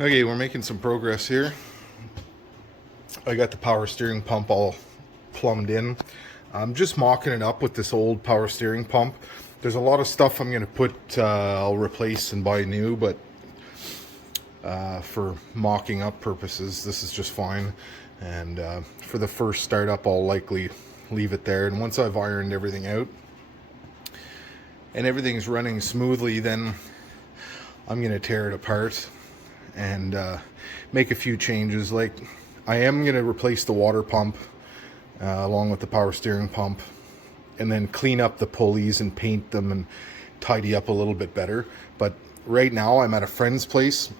Okay, we're making some progress here. I got the power steering pump all plumbed in. I'm just mocking it up with this old power steering pump. There's a lot of stuff I'm going to put, I'll replace and buy new, but for mocking up purposes, this is just fine. And for the first startup, I'll likely leave it there. And once I've ironed everything out and everything's running smoothly, then I'm going to tear it apart and make a few changes. Like, I am going to replace the water pump along with the power steering pump, and then clean up the pulleys and paint them and tidy up a little bit better. But right now I'm at a friend's place,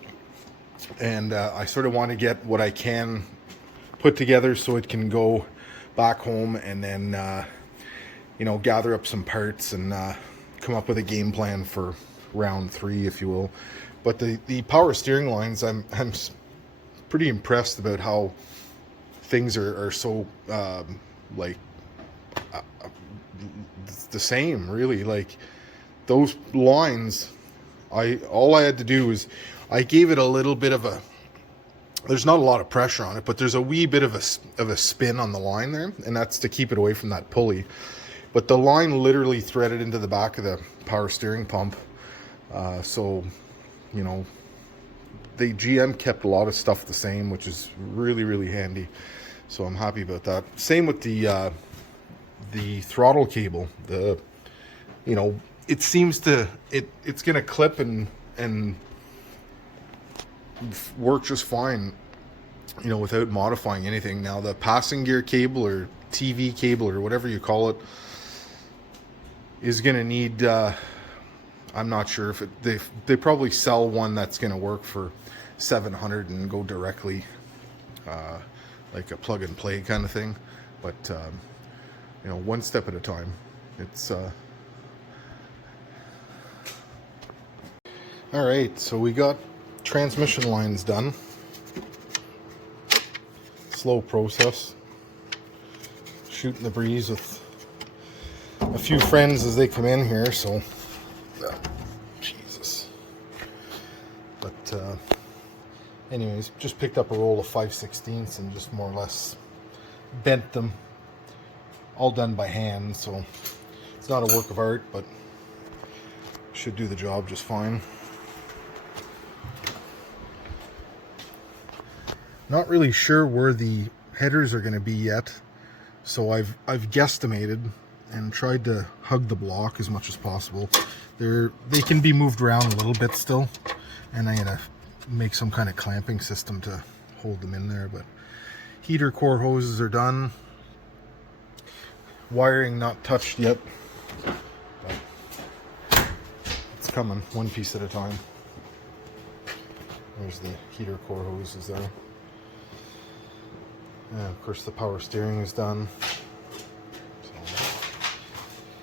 and I sort of want to get what I can put together so it can go back home, and then gather up some parts and come up with a game plan for round 3, if you will. But the power steering lines, I'm pretty impressed about how things are so the same, really. Like, those lines, all I had to do was I gave it a little bit of a, there's not a lot of pressure on it, but there's a wee bit of a spin on the line there, and that's to keep it away from that pulley. But the line literally threaded into the back of the power steering pump. So the GM kept a lot of stuff the same, which is really, really handy. So I'm happy about that. Same with the throttle cable. It seems to it's gonna clip and work just fine, without modifying anything. Now the passing gear cable or TV cable or whatever you call it is gonna need. I'm not sure if they probably sell one that's gonna work for $700 and go directly, like a plug and play kind of thing. But one step at a time. It's all right. So we got transmission lines done. Slow process. Shooting the breeze with a few friends as they come in here. So, Jesus. But anyways, just picked up a roll of 5/16 and just more or less bent them. All done by hand, so it's not a work of art, but should do the job just fine. Not really sure where the headers are going to be yet, so I've guesstimated and tried to hug the block as much as possible. They can be moved around a little bit still, and I'm gonna make some kind of clamping system to hold them in there. But heater core hoses are done. Wiring not touched yet, but it's coming one piece at a time. There's the heater core hoses there. And of course the power steering is done. So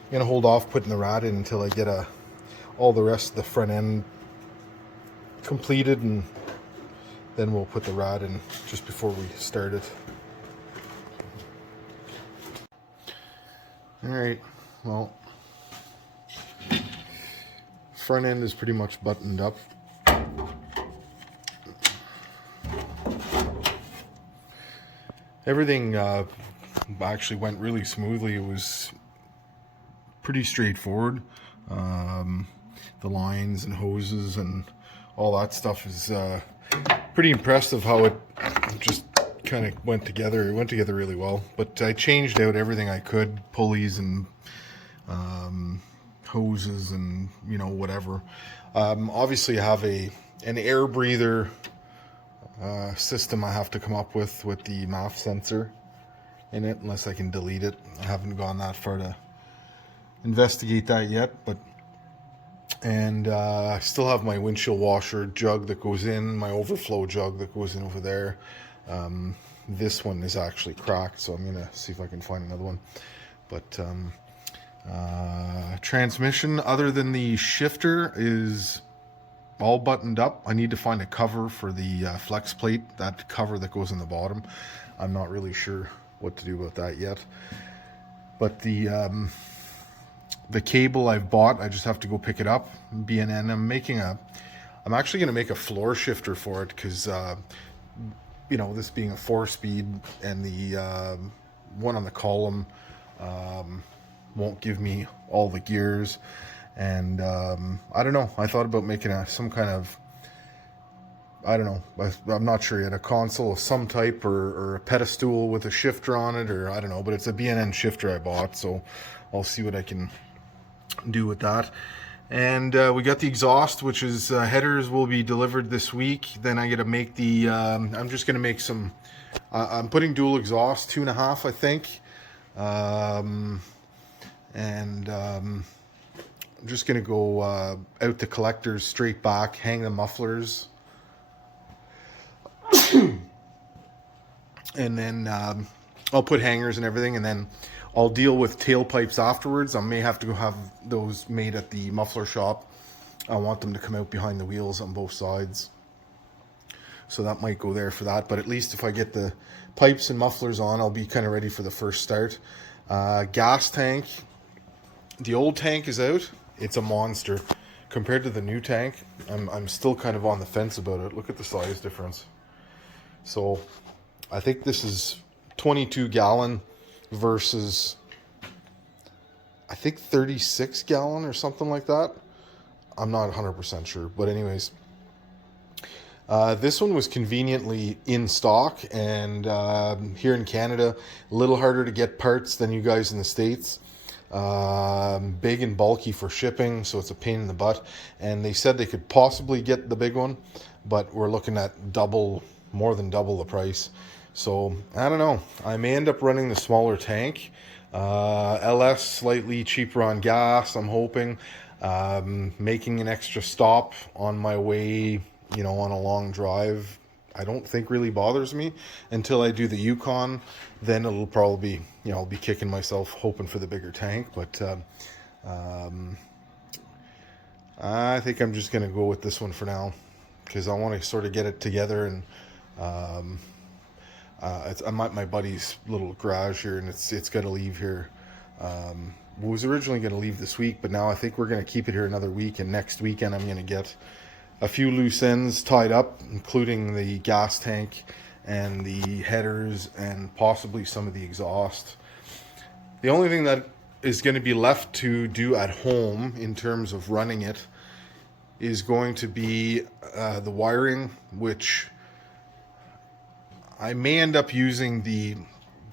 I'm gonna hold off putting the rad in until I get all the rest of the front end completed, and then we'll put the rad in just before we start it. Alright, well, front end is pretty much buttoned up. Everything actually went really smoothly. It was pretty straightforward. The lines and hoses and all that stuff is pretty impressive how it just kind of went together. It went together really well. But I changed out everything I could, pulleys and hoses and whatever. Obviously I have an air breather system I have to come up with the MAF sensor in it, unless I can delete it. I haven't gone that far to investigate that yet, and I still have my windshield washer jug that goes in, my overflow jug that goes in over there. This one is actually cracked, so I'm gonna see if I can find another one. But transmission, other than the shifter, is all buttoned up. I need to find a cover for the flex plate, that cover that goes in the bottom. I'm not really sure what to do about that yet. But the cable I've bought, I just have to go pick it up. B&N. I'm making a I'm actually going to make a floor shifter for it because, you know, this being a 4-speed and the one on the column won't give me all the gears. And I don't know. I thought about making some kind of, I don't know, I'm not sure yet, a console of some type or a pedestal with a shifter on it, or I don't know, but it's a B&N shifter I bought, so I'll see what I can do with that. And we got the exhaust, which is headers will be delivered this week. Then I got to make the, I'm just going to make some, I'm putting dual exhaust, 2.5, I think. I'm just going to go out the collectors straight back, hang the mufflers. And then I'll put hangers and everything, and then I'll deal with tailpipes afterwards. I may have to go have those made at the muffler shop. I want them to come out behind the wheels on both sides, so that might go there for that. But at least if I get the pipes and mufflers on, I'll be kind of ready for the first start. Gas tank, the old tank is out. It's a monster compared to the new tank. I'm still kind of on the fence about it. Look at the size difference. So I think this is 22 gallon versus I think 36 gallon or something like that. I'm not 100% sure, but anyways, this one was conveniently in stock, and here in Canada, a little harder to get parts than you guys in the States. Big and bulky for shipping, so it's a pain in the butt. And they said they could possibly get the big one, but we're looking at more than double the price. So I don't know, I may end up running the smaller tank. LS slightly cheaper on gas, I'm hoping. Making an extra stop on my way, you know, on a long drive, I don't think really bothers me until I do the Yukon. Then it'll probably be, you know, I'll be kicking myself hoping for the bigger tank. But I think I'm just going to go with this one for now, because I want to sort of get it together. And I'm at my buddy's little garage here, and it's got to leave here. Was originally going to leave this week, but now I think we're going to keep it here another week, and next weekend I'm going to get a few loose ends tied up, including the gas tank and the headers and possibly some of the exhaust. The only thing that is going to be left to do at home in terms of running it is going to be the wiring, which I may end up using the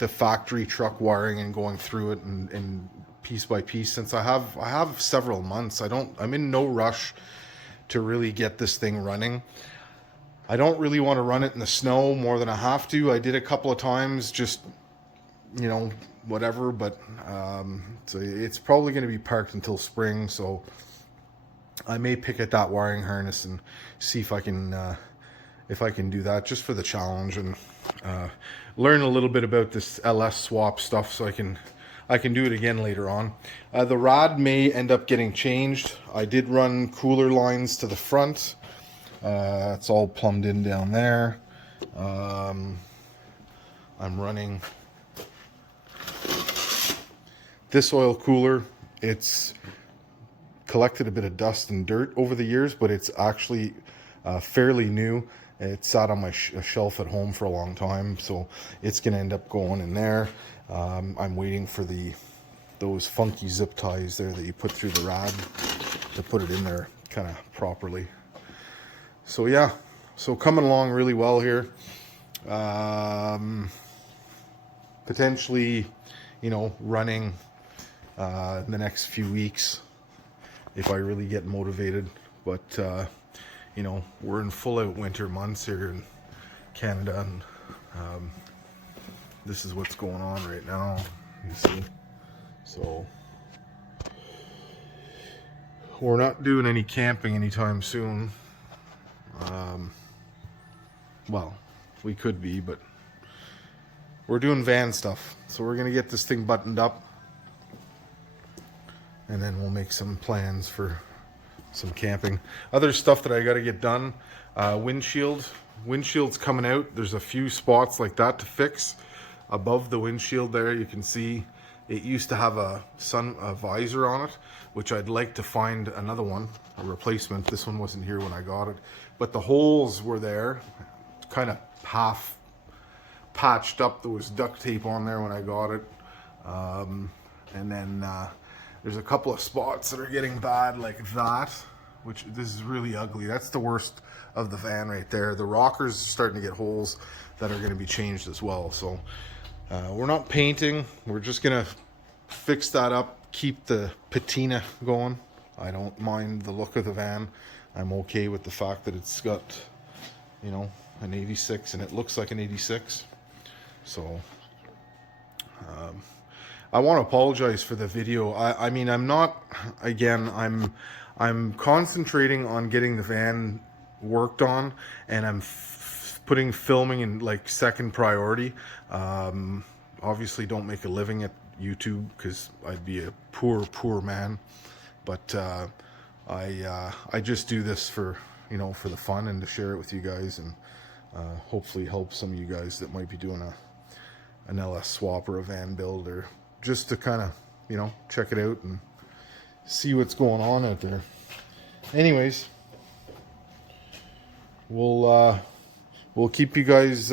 factory truck wiring and going through it and piece by piece, since I have several months. I'm in no rush to really get this thing running. I don't really want to run it in the snow more than I have to. I did a couple of times, just, you know, whatever, but so it's probably going to be parked until spring, so I may pick at that wiring harness and see if I can do that, just for the challenge, and learn a little bit about this LS swap stuff, so I can do it again later on. The rod may end up getting changed. I did run cooler lines to the front. It's all plumbed in down there. I'm running this oil cooler. It's collected a bit of dust and dirt over the years, but it's actually fairly new. It sat on my shelf at home for a long time, so it's going to end up going in there. I'm waiting for those funky zip ties there that you put through the rod to put it in there kind of properly. So yeah, so coming along really well here. Potentially, you know, running in the next few weeks if I really get motivated. But you know, we're in full out winter months here in Canada, and this is what's going on right now, you see. So we're not doing any camping anytime soon. Well, we could be, but we're doing van stuff. So we're gonna get this thing buttoned up, and then we'll make some plans for some camping. Other stuff that I got to get done, windshield's coming out. There's a few spots like that to fix above the windshield there. You can see it used to have a visor on it, which I'd like to find another one, a replacement. This one wasn't here when I got it, but the holes were there, kind of half patched up. There was duct tape on there when I got it, and then there's a couple of spots that are getting bad like that, which this is really ugly. That's the worst of the van right there. The rockers are starting to get holes that are going to be changed as well. So we're not painting, we're just gonna fix that up, keep the patina going. I don't mind the look of the van. I'm okay with the fact that it's got, you know, an 86 and it looks like an 86. So I want to apologize for the video. I mean, I'm not, again, I'm concentrating on getting the van worked on, and I'm putting filming in like second priority. Obviously don't make a living at YouTube because I'd be a poor man, but I just do this for, you know, for the fun and to share it with you guys, and hopefully help some of you guys that might be doing an LS swap or a van build, or just to kind of, you know, check it out and see what's going on out there. Anyways, we'll keep you guys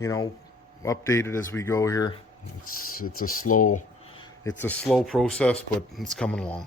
you know, updated as we go here. It's a slow process, but it's coming along.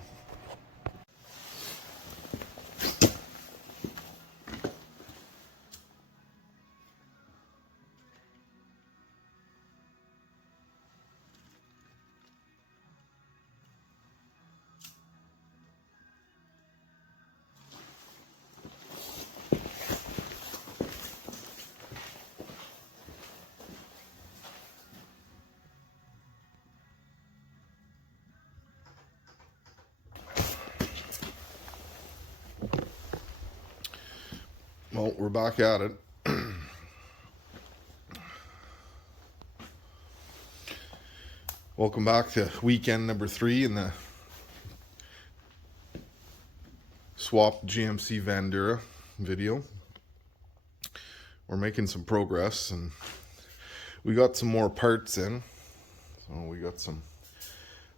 Well, we're back at it. Welcome back to weekend number 3 in the swap GMC Vandura video. We're making some progress, and we got some more parts in. So we got some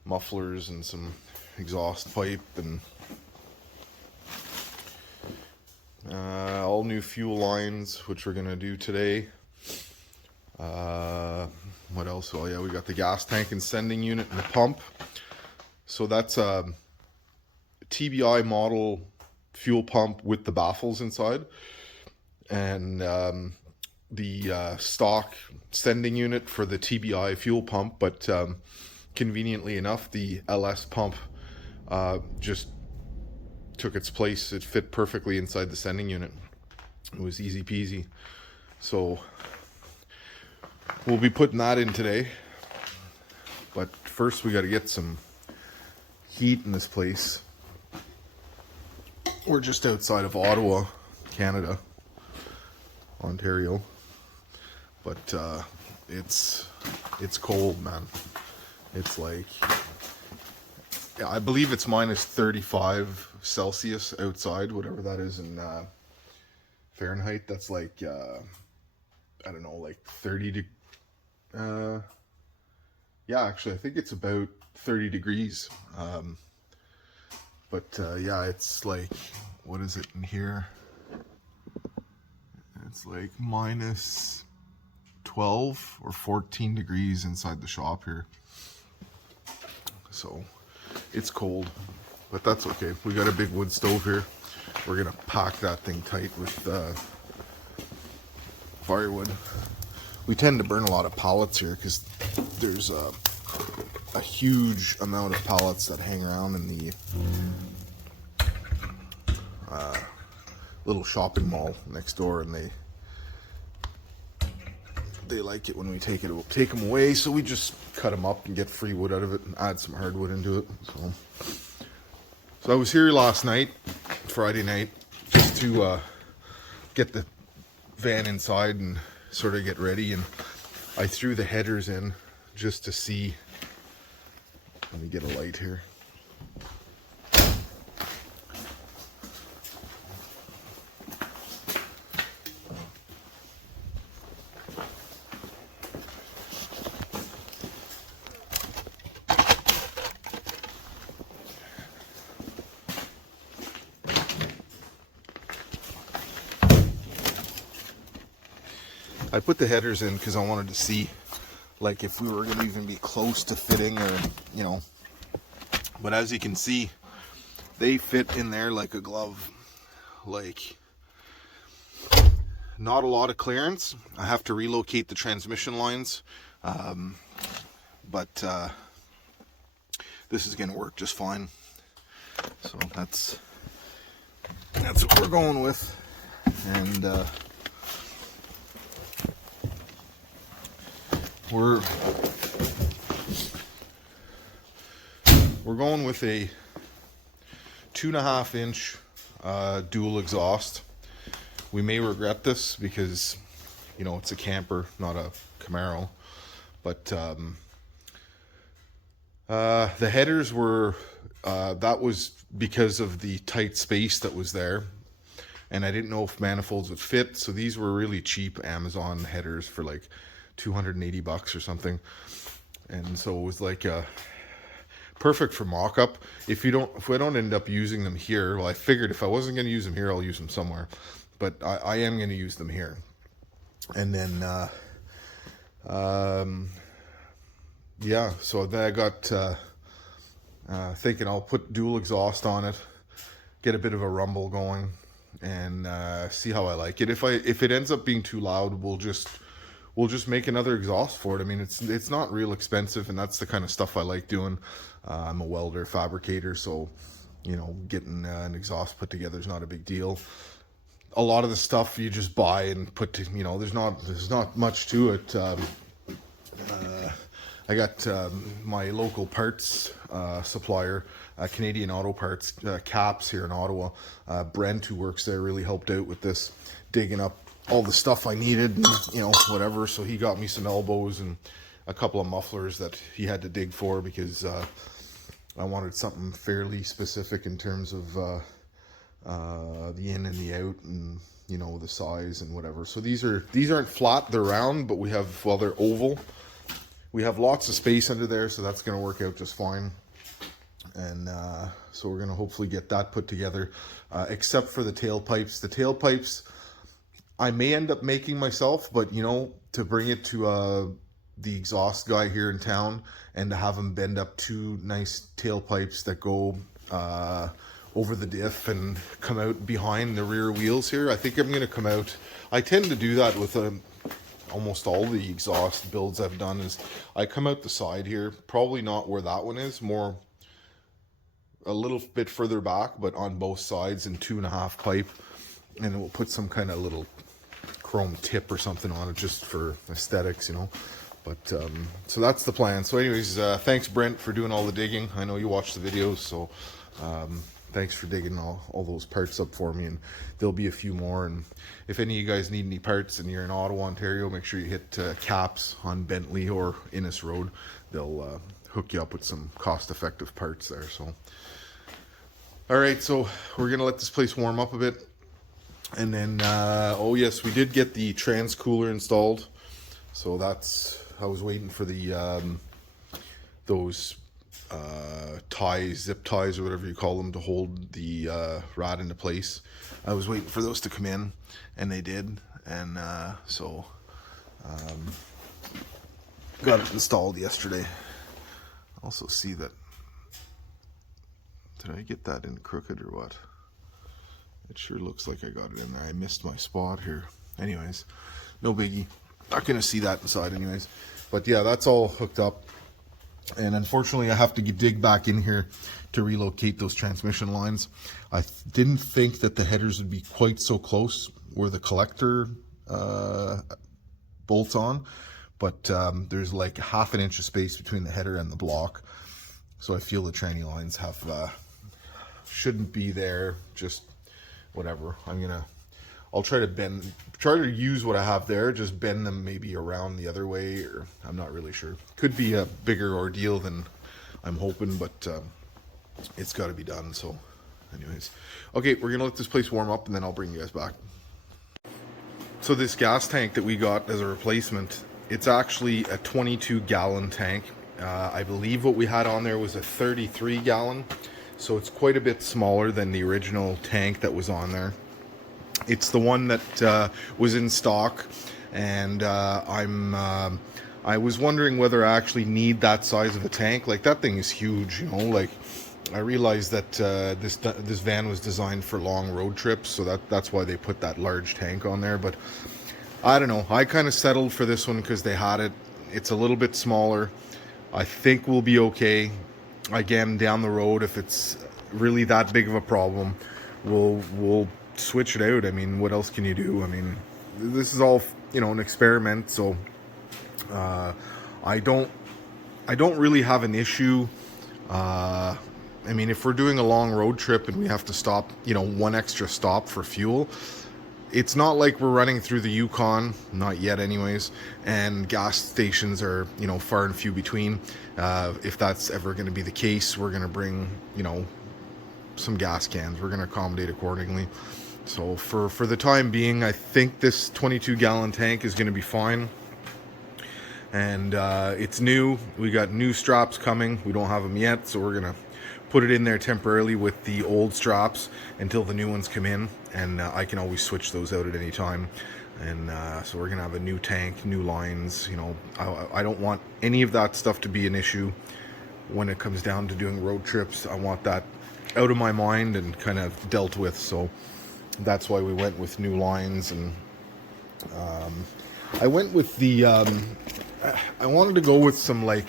mufflers and some exhaust pipe and all new fuel lines, which we're gonna do today. What else? Oh yeah, we got the gas tank and sending unit and the pump. So that's a TBI model fuel pump with the baffles inside, and the stock sending unit for the TBI fuel pump, but conveniently enough, the LS pump just took its place. It fit perfectly inside the sending unit. It was easy peasy. So we'll be putting that in today, but first we got to get some heat in this place. We're just outside of Ottawa, Canada, Ontario, but it's cold, man. It's like, yeah, I believe it's minus 35 Celsius outside, whatever that is in Fahrenheit. That's like I don't know, like 30 yeah, actually I think it's about 30 degrees. But yeah, it's like, what is it in here? It's like minus 12 or 14 degrees inside the shop here. So it's cold, but that's okay. We got a big wood stove here. We're gonna pack that thing tight with firewood. We tend to burn a lot of pallets here because there's a huge amount of pallets that hang around in the little shopping mall next door, and they like it when we take them away, so we just cut them up and get free wood out of it and add some hardwood into it. So I was here last night, Friday night, just to get the van inside and sort of get ready, and I threw the headers in just to see. Let me get a light here. I put the headers in because I wanted to see like if we were going to even be close to fitting, or you know, but as you can see, they fit in there like a glove. Like, not a lot of clearance. I have to relocate the transmission lines, but this is going to work just fine. So that's what we're going with, and we're going with a 2.5 inch dual exhaust. We may regret this because, you know, it's a camper, not a Camaro, but the headers were that was because of the tight space that was there, and I didn't know if manifolds would fit, so these were really cheap Amazon headers for like $280 or something, and so it was like perfect for mock-up. If I don't end up using them here, well, I figured if I wasn't going to use them here, I'll use them somewhere, but I am going to use them here. And then yeah, so then I got thinking I'll put dual exhaust on it, get a bit of a rumble going, and see how I like it. If it ends up being too loud, we'll just make another exhaust for it. I mean, it's not real expensive, and that's the kind of stuff I like doing. I'm a welder, fabricator, so you know, getting an exhaust put together is not a big deal. A lot of the stuff you just buy and put to, you know, there's not much to it. I got my local parts supplier, Canadian Auto Parts, Caps here in Ottawa. Brent, who works there, really helped out with this, digging up all the stuff I needed, you know, whatever. So he got me some elbows and a couple of mufflers that he had to dig for, because I wanted something fairly specific in terms of the in and the out, and you know, the size and whatever. So these aren't flat, they're round, but we have, well, they're oval. We have lots of space under there, so that's going to work out just fine. And so we're going to hopefully get that put together, except for the tailpipes. The tailpipes I may end up making myself, but you know, to bring it to the exhaust guy here in town and to have him bend up 2 nice tailpipes that go over the diff and come out behind the rear wheels here, I think I'm going to come out. I tend to do that with almost all the exhaust builds I've done, is I come out the side here, probably not where that one is, more a little bit further back, but on both sides in 2.5 pipe, and then we'll put some kind of little chrome tip or something on it just for aesthetics, you know. But so that's the plan. So anyways, thanks Brent for doing all the digging. I know you watch the videos, so thanks for digging all those parts up for me, and there'll be a few more. And if any of you guys need any parts and you're in Ottawa, Ontario, make sure you hit Caps on Bentley or Innes Road. They'll hook you up with some cost-effective parts there. So alright, so we're gonna let this place warm up a bit, and then oh yes, we did get the trans cooler installed. So that's, I was waiting for the those ties, zip ties or whatever you call them, to hold the rod into place. I was waiting for those to come in, and they did, and so got it installed yesterday. Also see that, did I get that in crooked or what? It sure looks like I got it in there. I missed my spot here. Anyways, no biggie. Not gonna see that inside anyways. But yeah, that's all hooked up. And unfortunately, I have to dig back in here to relocate those transmission lines. I didn't think that the headers would be quite so close where the collector bolts on, but there's like 1/2 inch of space between the header and the block. So I feel the tranny lines have shouldn't be there. Just whatever. I'll try to use what I have there, just bend them maybe around the other way, or I'm not really sure. Could be a bigger ordeal than I'm hoping, but it's got to be done. So anyways, okay, we're gonna let this place warm up, and then I'll bring you guys back. So this gas tank that we got as a replacement, it's actually a 22-gallon tank. I believe what we had on there was a 33-gallon, so it's quite a bit smaller than the original tank that was on there. It's the one that was in stock and I was wondering whether I actually need that size of a tank. Like, that thing is huge, you know. Like, I realized that this van was designed for long road trips, so that's why they put that large tank on there. But I don't know, I kind of settled for this one because they had it. It's a little bit smaller. I think we'll be okay. Again, down the road, if it's really that big of a problem, we'll switch it out. I mean, what else can you do? I mean, this is all, you know, an experiment, so I don't really have an issue. I mean, if we're doing a long road trip and we have to stop, you know, one extra stop for fuel, it's not like we're running through the Yukon, not yet anyways, and gas stations are, you know, far and few between. If that's ever going to be the case, we're going to bring, you know, some gas cans. We're going to accommodate accordingly. So for the time being, I think this 22-gallon tank is going to be fine. And it's new. We got new straps coming. We don't have them yet, so we're going to put it in there temporarily with the old straps until the new ones come in, and I can always switch those out at any time. And so we're gonna have a new tank, new lines. You know, I don't want any of that stuff to be an issue when it comes down to doing road trips. I want that out of my mind and kind of dealt with. So that's why we went with new lines. And I went with the I wanted to go with some like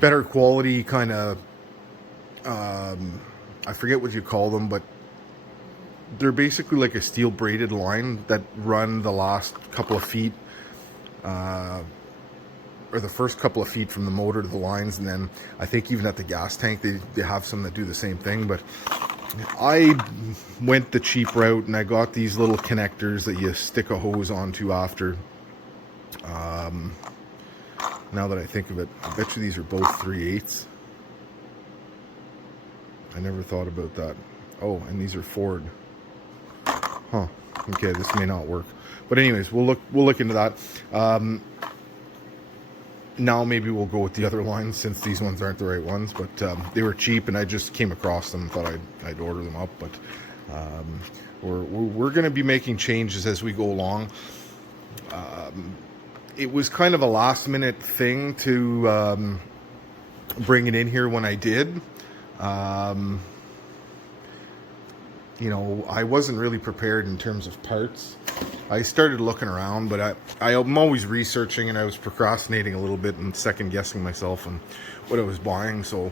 better quality kind of I forget what you call them, but they're basically like a steel braided line that run the last couple of feet, or the first couple of feet from the motor to the lines, and then I think even at the gas tank they have some that do the same thing. But I went the cheap route and I got these little connectors that you stick a hose onto after. Now that I think of it, I bet you these are both 3/8. I never thought about that. Oh, and these are Ford. Huh. Okay, this may not work. But anyways, we'll look into that. Now maybe we'll go with the other lines since these ones aren't the right ones. But they were cheap and I just came across them and thought I'd order them up. But we're going to be making changes as we go along. It was kind of a last minute thing to bring it in here when I did. You know, I wasn't really prepared in terms of parts. I started looking around, but I'm always researching, and I was procrastinating a little bit and second guessing myself on what I was buying. So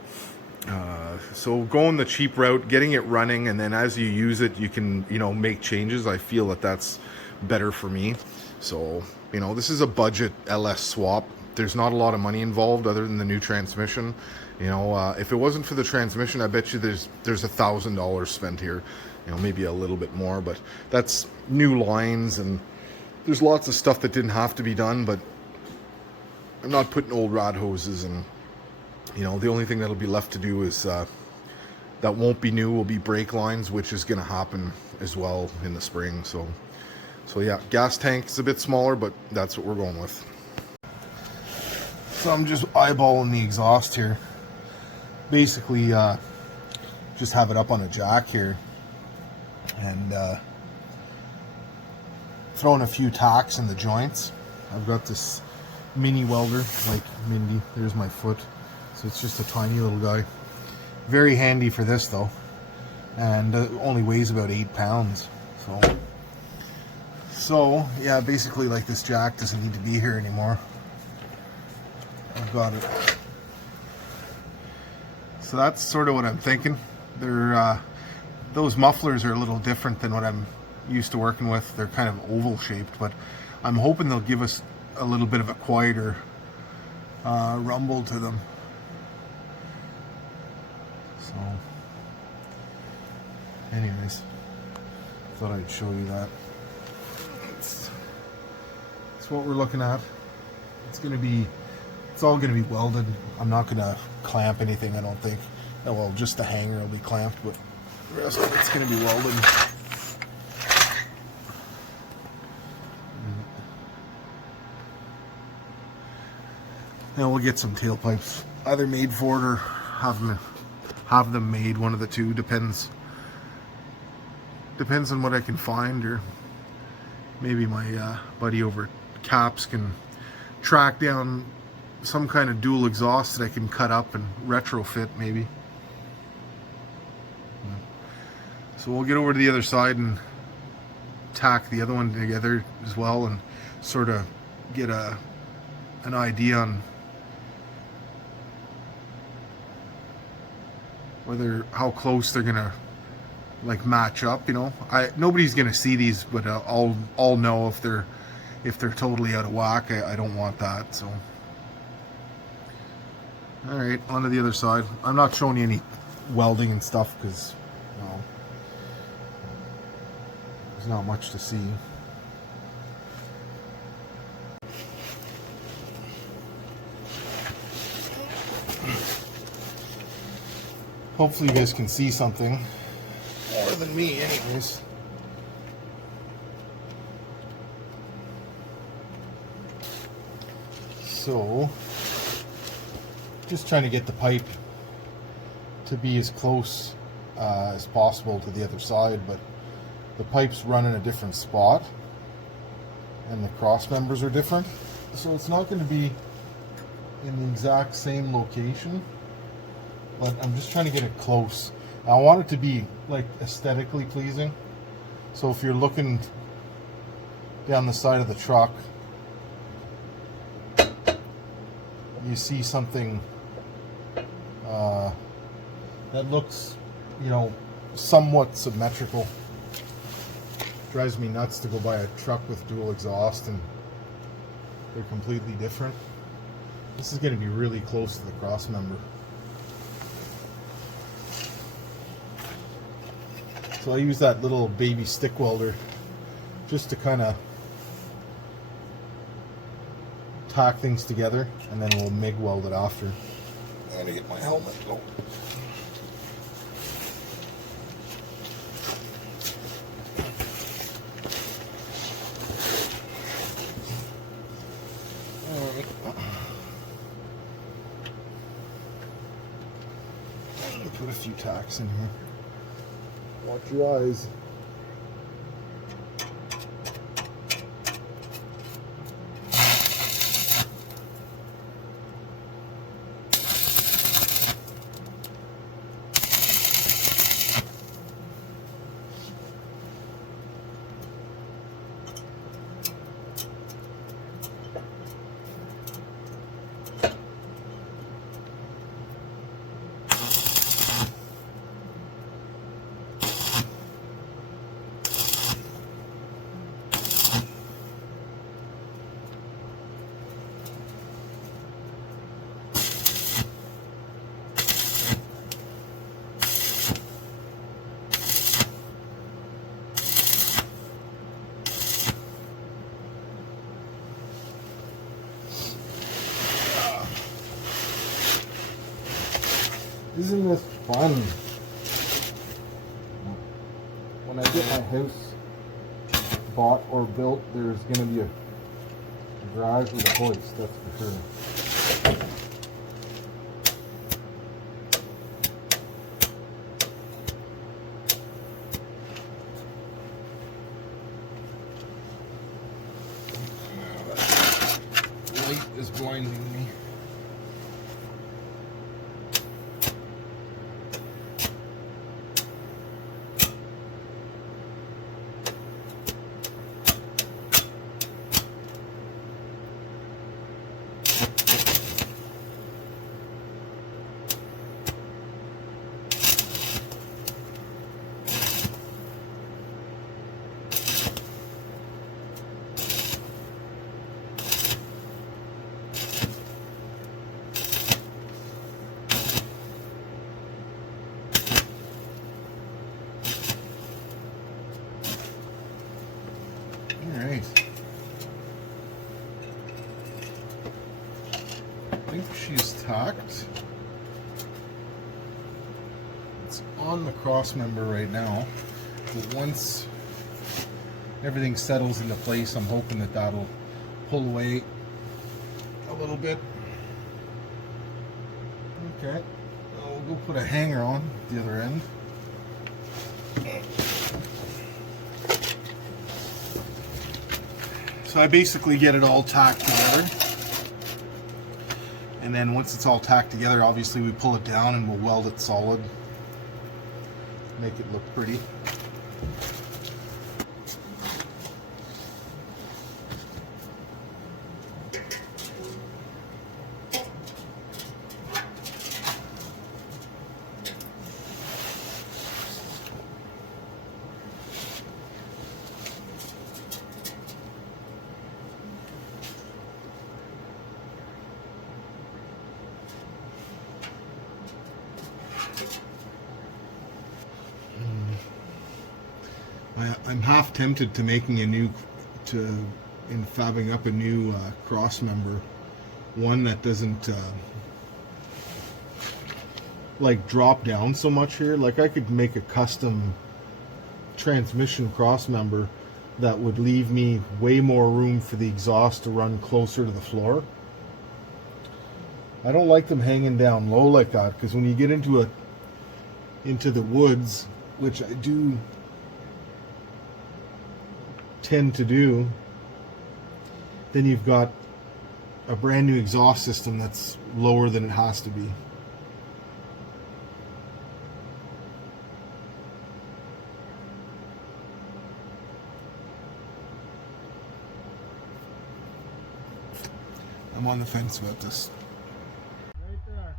going the cheap route, getting it running, and then as you use it, you can, you know, make changes. I feel that that's better for me. So, you know, this is a budget LS swap. There's not a lot of money involved other than the new transmission. You know, if it wasn't for the transmission, I bet you there's $1,000 spent here. You know, maybe a little bit more, but that's new lines, and there's lots of stuff that didn't have to be done. But I'm not putting old rod hoses, and you know, the only thing that'll be left to do is that won't be new will be brake lines, which is going to happen as well in the spring. So yeah, gas tank is a bit smaller, but that's what we're going with. So I'm just eyeballing the exhaust here. Basically, just have it up on a jack here, and throwing a few tacks in the joints. I've got this mini welder, like mini. There's my foot, so it's just a tiny little guy. Very handy for this though, and only weighs about 8 pounds. So yeah, basically, like, this jack doesn't need to be here anymore. I've got it. So that's sort of what I'm thinking. They're those mufflers are a little different than what I'm used to working with. They're kind of oval shaped, but I'm hoping they'll give us a little bit of a quieter rumble to them. So anyways, thought I'd show you that. That's what we're looking at. It's all gonna be welded. I'm not gonna clamp anything, I don't think. Oh, well, just the hanger will be clamped, but the rest of it's gonna be welded. Now we'll get some tailpipes either made for it or have them made, one of the two. Depends on what I can find, or maybe my buddy over at Caps can track down some kind of dual exhaust that I can cut up and retrofit maybe. So we'll get over to the other side and tack the other one together as well and sort of get an idea on how close they're gonna like match up. You know, nobody's gonna see these, but I'll know if they're totally out of whack. I don't want that. So all right, on to the other side. I'm not showing you any welding and stuff because there's not much to see. Hopefully you guys can see something more than me anyways. So just trying to get the pipe to be as close as possible to the other side, but the pipes run in a different spot and the cross members are different, so it's not going to be in the exact same location, but I'm just trying to get it close. I want it to be like aesthetically pleasing, so if you're looking down the side of the truck, you see something that looks, you know, somewhat symmetrical. Drives me nuts to go buy a truck with dual exhaust and they're completely different. This is going to be really close to the cross member. So I use that little baby stick welder just to kind of tack things together, and then we'll MIG weld it after. I gotta get my helmet. Oh. Put a few tacks in here. Watch your eyes. Isn't this fun? When I get my house bought or built, there's going to be a garage with a hoist, that's for sure. That light is blinding me. I think she's tacked. It's on the cross member right now, but once everything settles into place, I'm hoping that that'll pull away a little bit. Okay, we'll go put a hanger on the other end. So I basically get it all tacked together. And then once it's all tacked together, obviously we pull it down and we'll weld it solid. Make it look pretty. I'm half tempted to making fabbing up a new cross member, one that doesn't like drop down so much here. Like I could make a custom transmission cross member that would leave me way more room for the exhaust to run closer to the floor. I don't like them hanging down low like that, because when you get into the woods, which I do tend to do, then you've got a brand new exhaust system that's lower than it has to be. I'm on the fence about this. Right there.